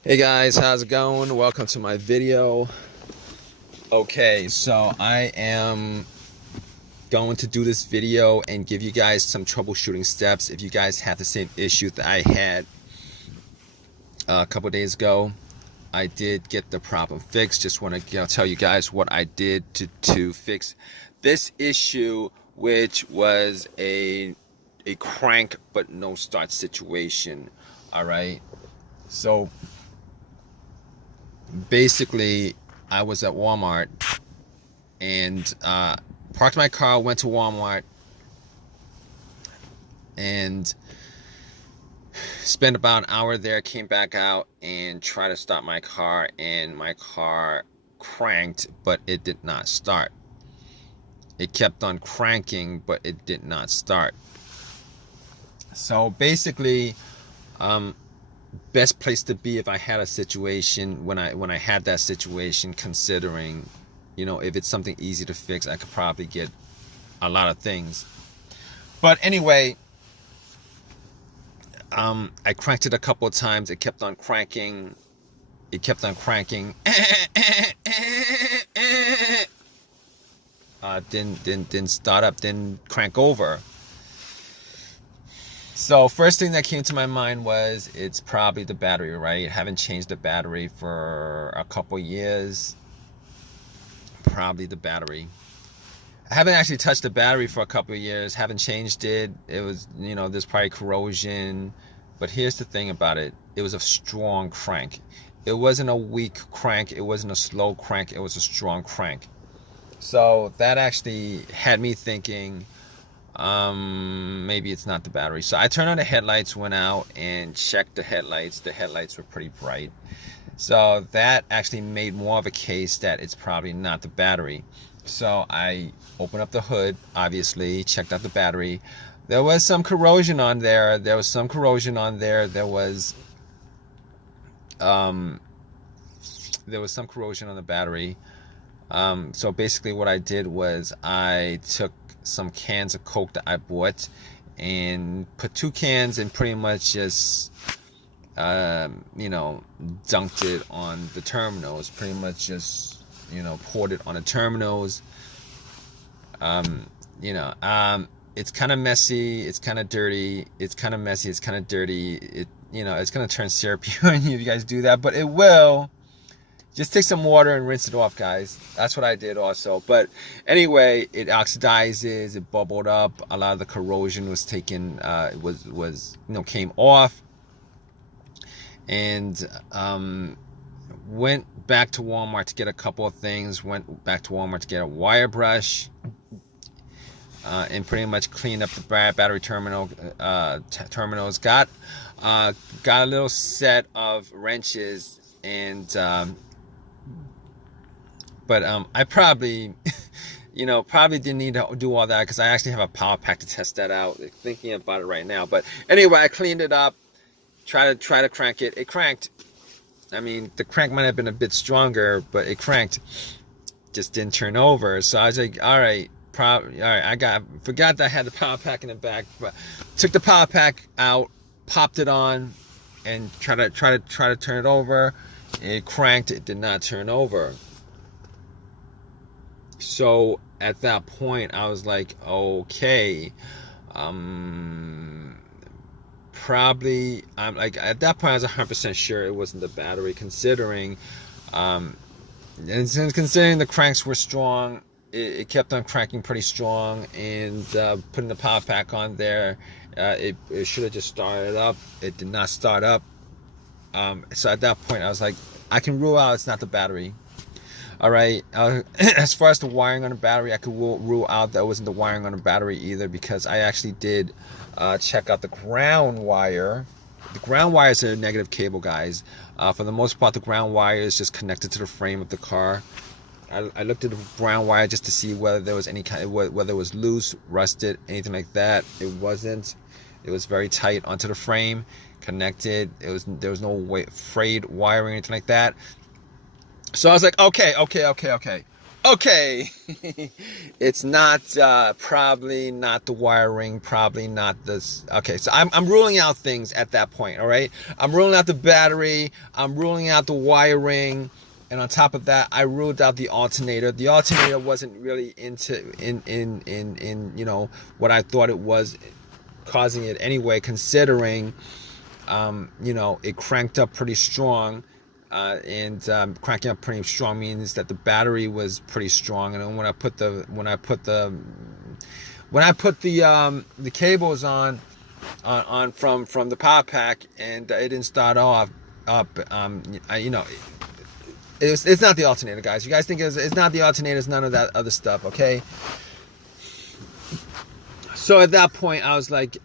Hey guys, how's it going? Welcome to my video. Okay, so I am going to do this video and give you guys some troubleshooting steps if you guys have the same issue that I had a couple days ago. I did get the problem fixed. Just want to tell you guys what I did to fix this issue, which was a crank but no start situation. All right, so basically I was at Walmart and parked my car, went to Walmart and spent about an hour there, came back out and tried to start my car, and my car cranked, but it did not start. It kept on cranking, but it did not start. So basically, best place to be if I had a situation when I had that situation, considering, if it's something easy to fix, I could probably get a lot of things. But anyway, I cranked it a couple of times. It kept on cranking. Didn't start up, didn't crank over. So first thing that came to my mind was it's probably the battery, right? Haven't changed the battery for a couple years. Probably the battery. I haven't actually touched the battery for a couple of years. Haven't changed it. It was, there's probably corrosion. But here's the thing about it. It was a strong crank. It wasn't a weak crank. It wasn't a slow crank. It was a strong crank. So that actually had me thinking, maybe it's not the battery. So I turned on the headlights, went out and checked the headlights. The headlights were pretty bright. So that actually made more of a case that it's probably not the battery. So I opened up the hood, obviously, checked out the battery. There was some corrosion on there. There was some corrosion on there some corrosion on the battery. So basically what I did was I took some cans of Coke that I bought and put 2 cans and pretty much just dunked it on the terminals. Pretty much just poured it on the terminals. It's kind of messy, it's kind of dirty, it's kind of messy, it's kind of dirty. It's gonna turn syrupy when you guys do that, but it will. Just take some water and rinse it off, guys. That's what I did also. But anyway, it oxidizes, it bubbled up. A lot of the corrosion was taken, came off. And went back to Walmart to get a couple of things. Went back to Walmart to get a wire brush. And pretty much cleaned up the battery terminals. Got a little set of wrenches and I probably probably didn't need to do all that because I actually have a power pack to test that out. Thinking about it right now, but anyway, I cleaned it up. Try to crank it. It cranked. I mean, the crank might have been a bit stronger, but it cranked. Just didn't turn over. So I was like, all right. I forgot that I had the power pack in the back, but took the power pack out, popped it on, and try to turn it over. It cranked. It did not turn over. So at that point, I was like, okay, probably. I'm like, at that point, I was 100% sure it wasn't the battery, considering the cranks were strong. It kept on cranking pretty strong, and putting the power pack on there, it should have just started up. It did not start up. So at that point, I was like, I can rule out it's not the battery. All right. As far as the wiring on the battery, I could rule out that wasn't the wiring on the battery either, because I actually did check out the ground wire. The ground wire is a negative cable, guys. For the most part, the ground wire is just connected to the frame of the car. I looked at the ground wire just to see whether there was whether it was loose, rusted, anything like that. It wasn't. It was very tight onto the frame, connected. There was no frayed wiring or anything like that. So I was like, okay. Okay, it's not probably not the wiring, probably not this. Okay, so I'm ruling out things at that point. All right, I'm ruling out the battery, I'm ruling out the wiring, and on top of that, I ruled out the alternator. The alternator wasn't really in what I thought it was causing it anyway, considering it cranked up pretty strong. And cranking up pretty strong means that the battery was pretty strong. And then when I put the cables on from the power pack, and it didn't start off up, it's not the alternator, guys. You guys think it's not the alternator, it's none of that other stuff, okay? So at that point, I was like,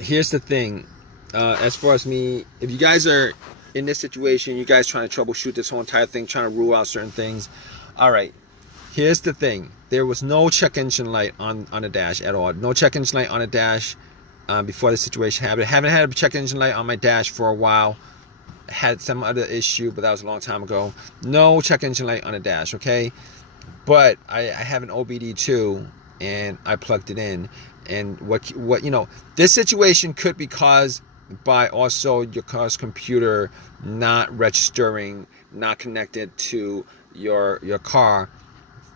here's the thing. As far as me, if you guys are in this situation, you guys trying to troubleshoot this whole entire thing, trying to rule out certain things. All right, here's the thing. There was no check engine light on the dash at all. No check engine light on the dash before the situation happened. I haven't had a check engine light on my dash for a while. Had some other issue, but that was a long time ago. No check engine light on the dash, okay? But I have an OBD2, and I plugged it in. And what this situation could be caused by also your car's computer not registering, not connected to your car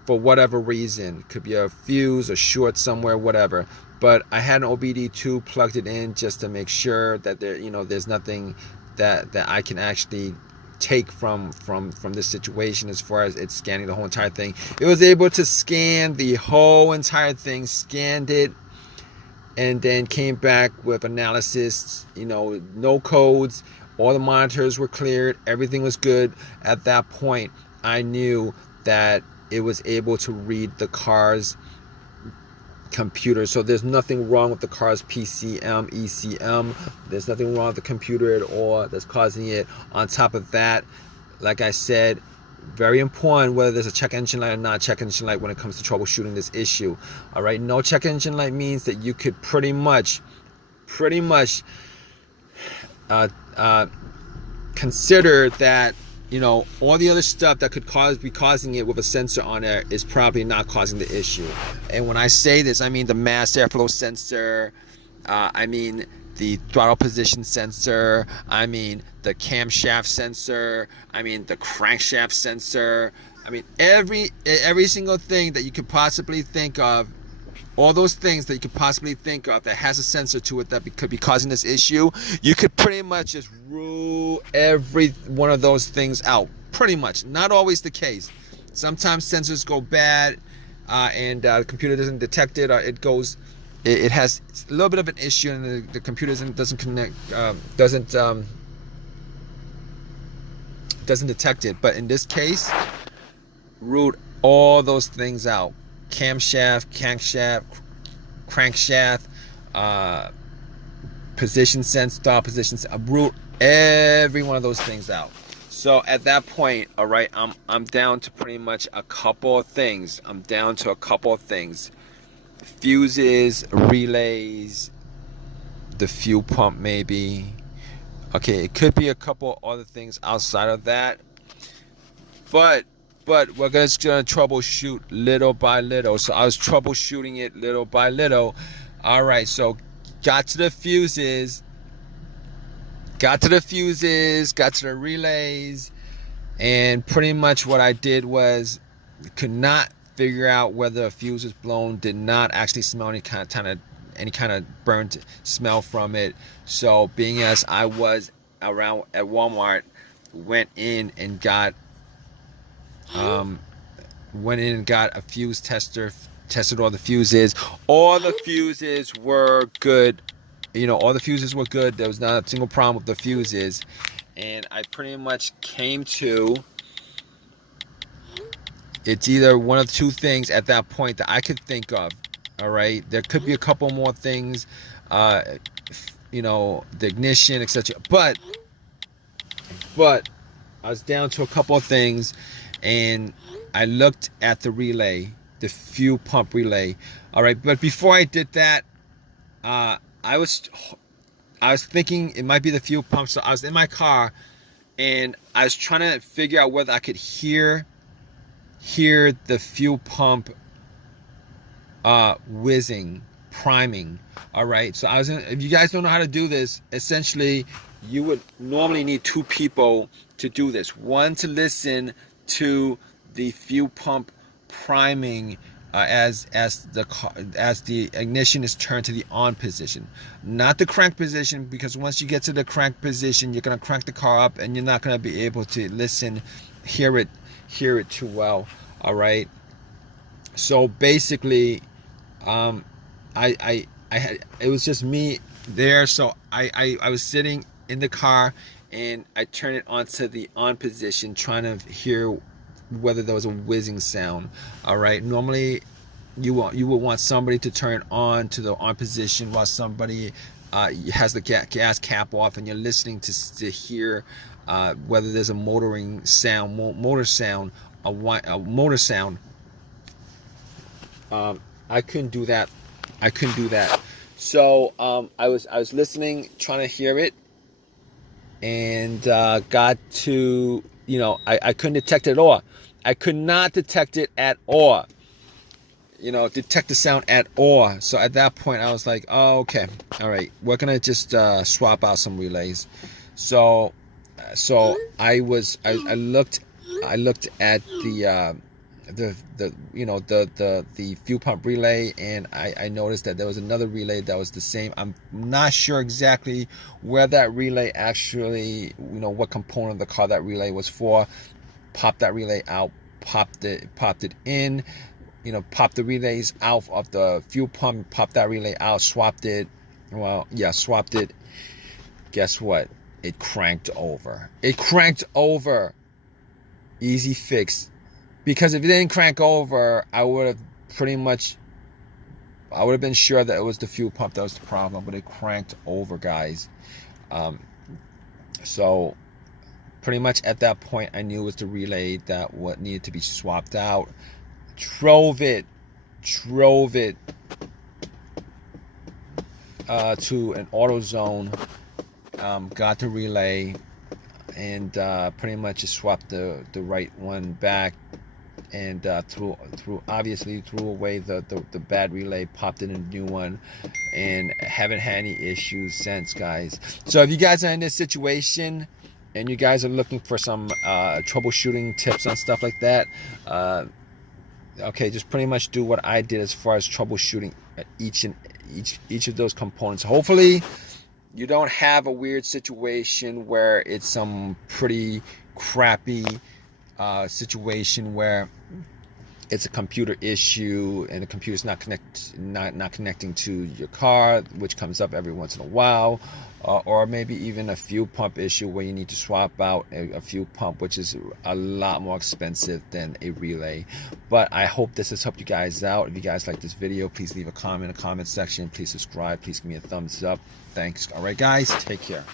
for whatever reason. Could be a fuse, a short somewhere, whatever. But I had an OBD2, plugged it in just to make sure that there's nothing that I can actually take from this situation as far as it's scanning the whole entire thing. It was able to scan the whole entire thing, scanned it, and then came back with analysis, no codes, all the monitors were cleared, everything was good. At that point, I knew that it was able to read the car's computer. So there's nothing wrong with the car's PCM, ECM. There's nothing wrong with the computer at all that's causing it. On top of that, like I said, very important whether there's a check engine light or not check engine light when it comes to troubleshooting this issue. All right, no check engine light means that you could pretty much consider that all the other stuff that could be causing it with a sensor on there is probably not causing the issue. And when I say this, I mean the mass airflow sensor, I mean the throttle position sensor, I mean the camshaft sensor, I mean the crankshaft sensor, I mean every single thing that you could possibly think of, all those things that you could possibly think of that has a sensor to it that could be causing this issue, you could pretty much just rule every one of those things out. Pretty much. Not always the case. Sometimes sensors go bad and the computer doesn't detect it, or it has a little bit of an issue and the computer doesn't connect, doesn't detect it. But in this case, ruled all those things out. Camshaft, crankshaft, position sense, throttle position sense. I ruled every one of those things out. So at that point, all right, I'm down to pretty much a couple of things. Fuses, relays, the fuel pump maybe. Okay, it could be a couple other things outside of that. But we're just going to troubleshoot little by little. So I was troubleshooting it little by little. All right, so got to the fuses, got to the relays, and pretty much what I did was could not figure out whether a fuse was blown, did not actually smell any kind of burnt smell from it. So being as I was around at Walmart, went in and got a fuse tester, tested all the fuses. All the fuses were good. All the fuses were good. There was not a single problem with the fuses. And I pretty much came to, it's either one of two things at that point that I could think of. All right, there could be a couple more things, the ignition, etc. But I was down to a couple of things, and I looked at the relay, the fuel pump relay. All right, but before I did that, I was thinking it might be the fuel pump. So I was in my car, and I was trying to figure out whether I could hear hear the fuel pump whizzing, priming. All right, so if you guys don't know how to do this, essentially you would normally need two people to do this. One to listen to the fuel pump priming as the ignition is turned to the on position, not the crank position, because once you get to the crank position, you're going to crank the car up and you're not going to be able to hear it too well. All right, so basically I had, it was just me there, so I was sitting in the car and I turned it onto the on position, trying to hear whether there was a whizzing sound. All right, normally you would want somebody to turn on to the on position while somebody has the gas cap off, and you're listening to hear whether there's a motor sound. I couldn't do that. So I was listening, trying to hear it, and got to, I couldn't detect it at all. I could not detect it at all. Detect the sound at all. So at that point, I was like, oh, okay, all right, we're gonna just swap out some relays. So I looked at the fuel pump relay, and I noticed that there was another relay that was the same. I'm not sure exactly where that relay actually, what component of the car that relay was for. Popped that relay out, popped it in, popped the relays out of the fuel pump, popped that relay out, swapped it. Swapped it. Guess what? It cranked over. Easy fix. Because if it didn't crank over, I would have been sure that it was the fuel pump that was the problem, but it cranked over, guys. So pretty much at that point, I knew it was the relay that what needed to be swapped out. Drove it to an AutoZone, got the relay, and pretty much just swapped the right one back, and threw away the bad relay, popped in a new one, and haven't had any issues since, guys. So if you guys are in this situation and you guys are looking for some troubleshooting tips on stuff like that, okay, just pretty much do what I did as far as troubleshooting each of those components. Hopefully you don't have a weird situation where it's some pretty crappy situation where it's a computer issue and the computer's not connecting to your car, which comes up every once in a while, or maybe even a fuel pump issue where you need to swap out a fuel pump, which is a lot more expensive than a relay. But I hope this has helped you guys out. If you guys like this video, please leave a comment in the comment section. Please subscribe. Please give me a thumbs up. Thanks. All right, guys, take care.